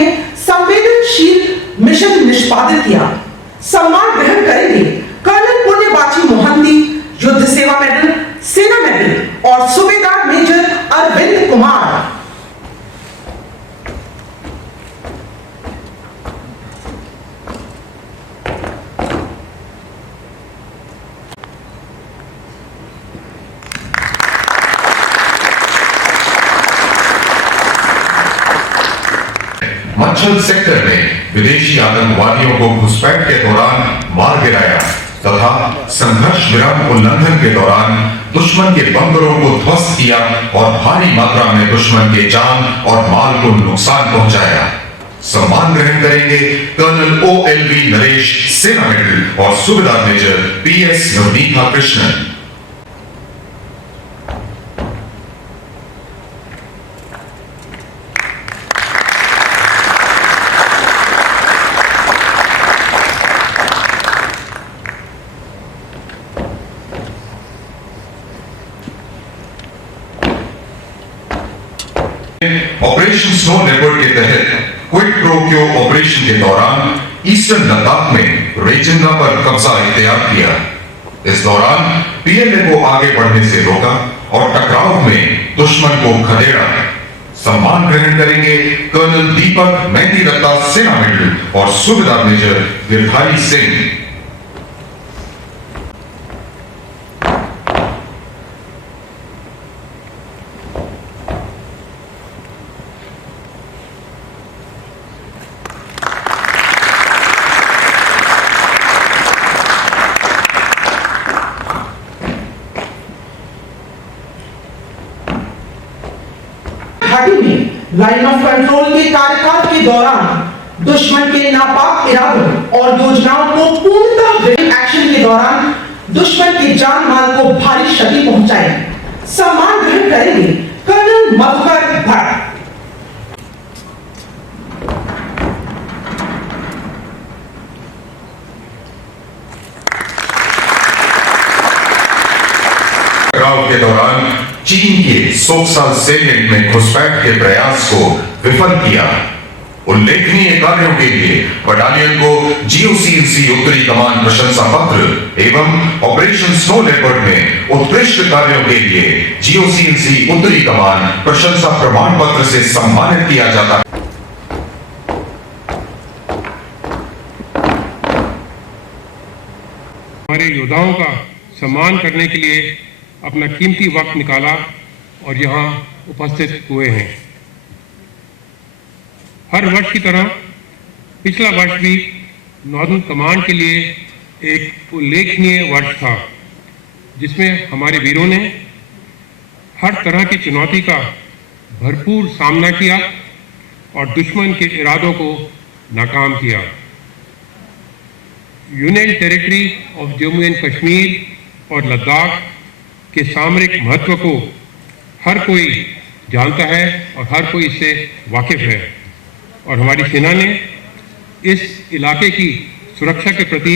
ने संवेदनशील मिशन निष्पादित किया। सम्मान ग्रहण करेंगे कर्नल पुण्यबाची मोहंती, युद्ध सेवा मेडल, सेना मेडल और सूबेदार मेजर अरविंद कुमार। मच्छल सेक्टर में विदेशी आतंकवादियों को घुसपैठ के दौरान मार गिराया तथा संघर्ष विराम उल्लंघन के दौरान दुश्मन के बंकरों को ध्वस्त किया और भारी मात्रा में दुश्मन के जान और माल को नुकसान पहुंचाया। सम्मान ग्रहण करेंगे कर्नल OLV नरेश, सेना मेडल और सूबेदार major PS Navneeta Krishnan. Operation snow leopard के तहत क्विक प्रो क्यो ऑपरेशन के दौरान ईस्टर्न लद्दाख में रेजिंगा पर कब्जा इख्तियार किया। इस दौरान PLA को आगे बढ़ने से रोका और टकराव में दुश्मन को खदेड़ा। सम्मान ग्रहण करेंगे कर्नल दीपक मेहंदी दत्ता, सेना मेडल और सूबेदार मेजर गिरधारी सिंह। घाटी में लाइन ऑफ कंट्रोल के कार्यकाल के दौरान दुश्मन के नापाक इरादों और योजनाओं को पूर्णतः एक्शन के दौरान दुश्मन के जान माल को भारी क्षति पहुंचाई। सम्मान ग्रहण करेंगे कर्नल मधुकर भट्ट। टकराव के दौरान चीन के सोक्सा सेलिएंट में घुसपैठ के प्रयास को विफल किया। उल्लेखनीय कार्यों के लिए बटालियन को GOCNC उत्तरी कमान प्रशंसा पत्र एवं ऑपरेशन स्नो लेपर्ड में उत्कृष्ट कार्यों के लिए GOCNC उत्तरी कमान प्रशंसा प्रमाण पत्र से सम्मानित किया जाता है। हमारे योद्धाओं का सम्मान करने के लिए अपना कीमती वक्त निकाला और यहाँ उपस्थित हुए हैं। हर वर्ष की तरह पिछला वर्ष भी नॉर्दर्न कमांड के लिए एक उल्लेखनीय वर्ष था, जिसमें हमारे वीरों ने हर तरह की चुनौती का भरपूर सामना किया और दुश्मन के इरादों को नाकाम किया। Union territory of Jammu and Kashmir और लद्दाख के सामरिक महत्व को हर कोई जानता है और हर कोई इससे वाकिफ है और हमारी सेना ने इस इलाके की सुरक्षा के प्रति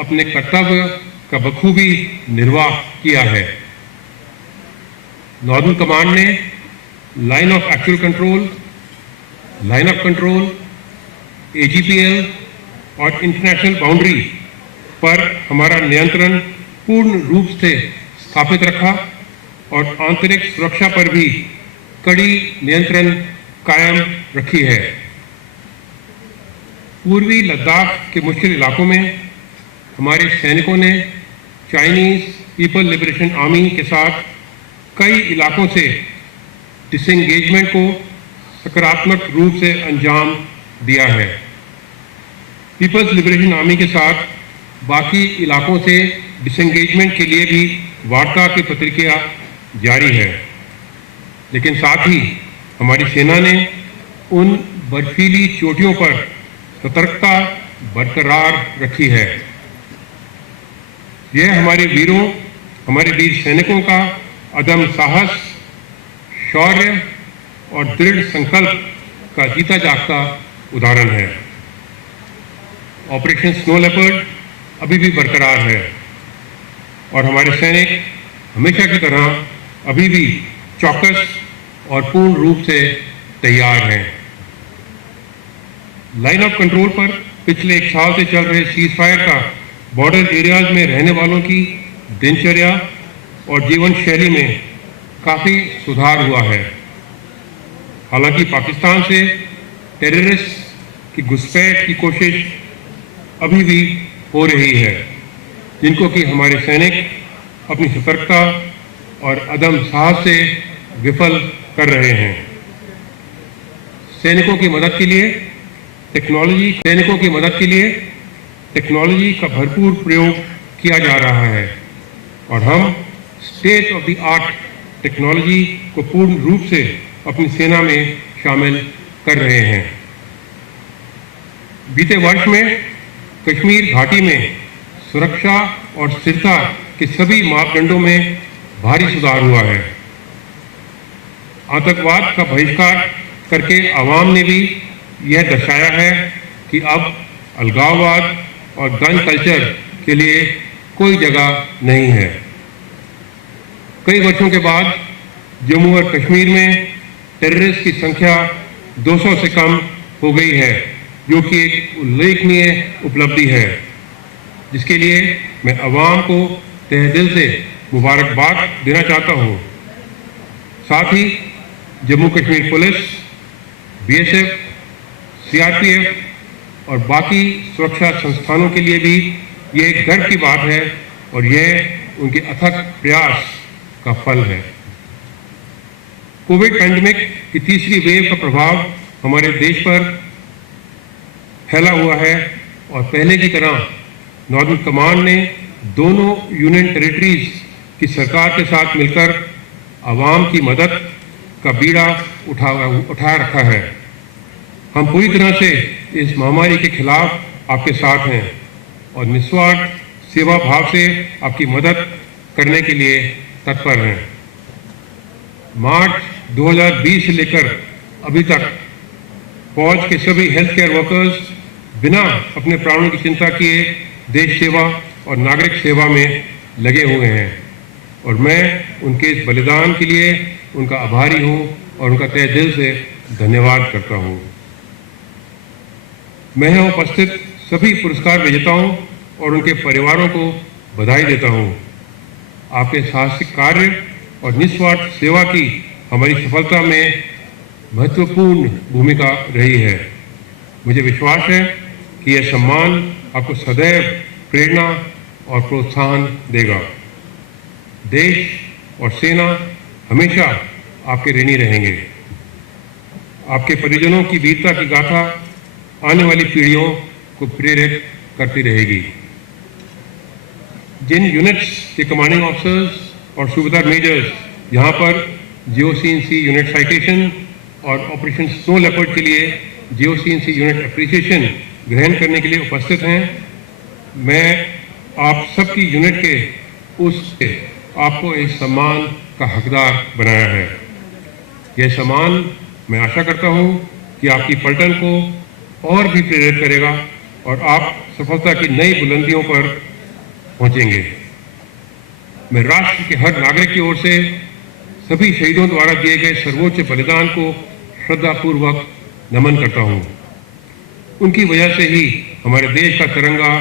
अपने कर्तव्य का बखूबी निर्वाह किया है। नॉर्दर्न कमांड ने line of actual control, line of control, AGPL और इंटरनेशनल बाउंड्री पर हमारा नियंत्रण पूर्ण रूप से स्थापित रखा और आंतरिक सुरक्षा पर भी कड़ी नियंत्रण कायम रखी है। पूर्वी लद्दाख के मुश्किल इलाकों में हमारे सैनिकों ने चाइनीज पीपल लिबरेशन आर्मी के साथ कई इलाकों से डिसएंगेजमेंट को सकारात्मक रूप से अंजाम दिया है। पीपल्स लिबरेशन आर्मी के साथ बाकी इलाकों से डिसएंगेजमेंट के लिए भी वार्ता की प्रक्रिया जारी है, लेकिन साथ ही हमारी सेना ने उन बर्फीली चोटियों पर सतर्कता बरकरार रखी है। यह हमारे वीरों, हमारे वीर सैनिकों का अदम साहस, शौर्य और दृढ़ संकल्प का जीता जागता उदाहरण है। ऑपरेशन स्नो लेपर्ड अभी भी बरकरार है और हमारे सैनिक हमेशा की तरह अभी भी चौकस और पूर्ण रूप से तैयार हैं। लाइन ऑफ कंट्रोल पर पिछले 1 साल से चल रहे सीज फायर का बॉर्डर एरियाज में रहने वालों की दिनचर्या और जीवन शैली में काफ़ी सुधार हुआ है। हालांकि पाकिस्तान से टेररिस्ट की घुसपैठ की कोशिश अभी भी हो रही है, जिनको कि हमारे सैनिक अपनी सतर्कता और अदम साहस से विफल कर रहे हैं। सैनिकों की मदद के लिए टेक्नोलॉजी का भरपूर प्रयोग किया जा रहा है और हम state of the art technology को पूर्ण रूप से अपनी सेना में शामिल कर रहे हैं। बीते वर्ष में कश्मीर घाटी में सुरक्षा और स्थिरता के सभी मापदंडों में भारी सुधार हुआ है। आतंकवाद का बहिष्कार करके आवाम ने भी यह दर्शाया है कि अब अलगाववाद और गन कल्चर के लिए कोई जगह नहीं है। कई वर्षों के बाद जम्मू और कश्मीर में टेररिस्ट की संख्या 200 से कम हो गई है, जो कि एक उल्लेखनीय उपलब्धि है, जिसके लिए मैं अवाम को तहे दिल से मुबारकबाद देना चाहता हूँ। साथ ही Jammu Kashmir police, BSF, CRPF और बाकी सुरक्षा संस्थानों के लिए भी ये एक गर्व की बात है और यह उनके अथक प्रयास का फल है। कोविड पैंडेमिक की तीसरी वेव का प्रभाव हमारे देश पर फैला हुआ है और पहले की तरह नॉर्दर्न कमांड ने दोनों यूनियन टेरिटरीज की सरकार के साथ मिलकर आवाम की मदद का बीड़ा उठा रखा है। हम पूरी तरह से इस महामारी के खिलाफ आपके साथ हैं और निस्वार्थ सेवा भाव से आपकी मदद करने के लिए तत्पर हैं। मार्च 2020 से लेकर अभी तक फौज के सभी हेल्थ केयर वर्कर्स बिना अपने प्राणों की चिंता किए देश सेवा और नागरिक सेवा में लगे हुए हैं और मैं उनके इस बलिदान के लिए उनका आभारी हूं और उनका तहे दिल से धन्यवाद करता हूं। मैं यहाँ उपस्थित सभी पुरस्कार विजेताओं और उनके परिवारों को बधाई देता हूं। आपके साहसिक कार्य और निस्वार्थ सेवा की हमारी सफलता में महत्वपूर्ण भूमिका रही है। मुझे विश्वास है कि यह सम्मान आपको सदैव प्रेरणा और प्रोत्साहन देगा। देश और सेना हमेशा आपके ऋणी रहेंगे। आपके परिजनों की वीरता की गाथा आने वाली पीढ़ियों को प्रेरित करती रहेगी। जिन यूनिट्स के कमांडिंग ऑफिसर्स और सूबेदार मेजर्स यहाँ पर GOC&C यूनिट साइटेशन और ऑपरेशन स्नो लेपर्ड के लिए GOC&C यूनिट अप्रिसिएशन ग्रहण करने के लिए उपस्थित हैं, मैं आप सबकी यूनिट के आपको इस सम्मान का हकदार बनाया है। यह सम्मान मैं आशा करता हूँ कि आपकी पलटन को और भी प्रेरित करेगा और आप सफलता की नई बुलंदियों पर पहुंचेंगे। मैं राष्ट्र के हर नागरिक की ओर से सभी शहीदों द्वारा दिए गए सर्वोच्च बलिदान को श्रद्धापूर्वक नमन करता हूं। उनकी वजह से ही हमारे देश का तिरंगा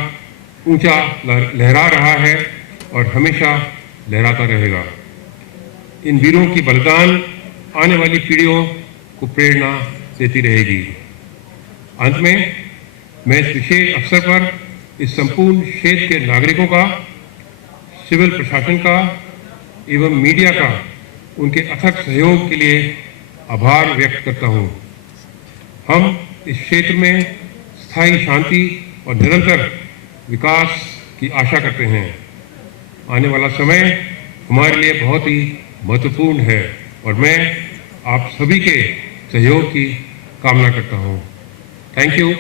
ऊंचा लहरा रहा है और हमेशा लहराता रहेगा। इन वीरों की बलिदान आने वाली पीढ़ियों को प्रेरणा देती रहेगी। अंत में मैं इस विशेष अवसर पर इस संपूर्ण क्षेत्र के नागरिकों का, सिविल प्रशासन का एवं मीडिया का उनके अथक सहयोग के लिए आभार व्यक्त करता हूं। हम इस क्षेत्र में स्थायी शांति और निरंतर विकास की आशा करते हैं। आने वाला समय हमारे लिए बहुत ही महत्वपूर्ण है और मैं आप सभी के सहयोग की कामना करता हूं। Thank you.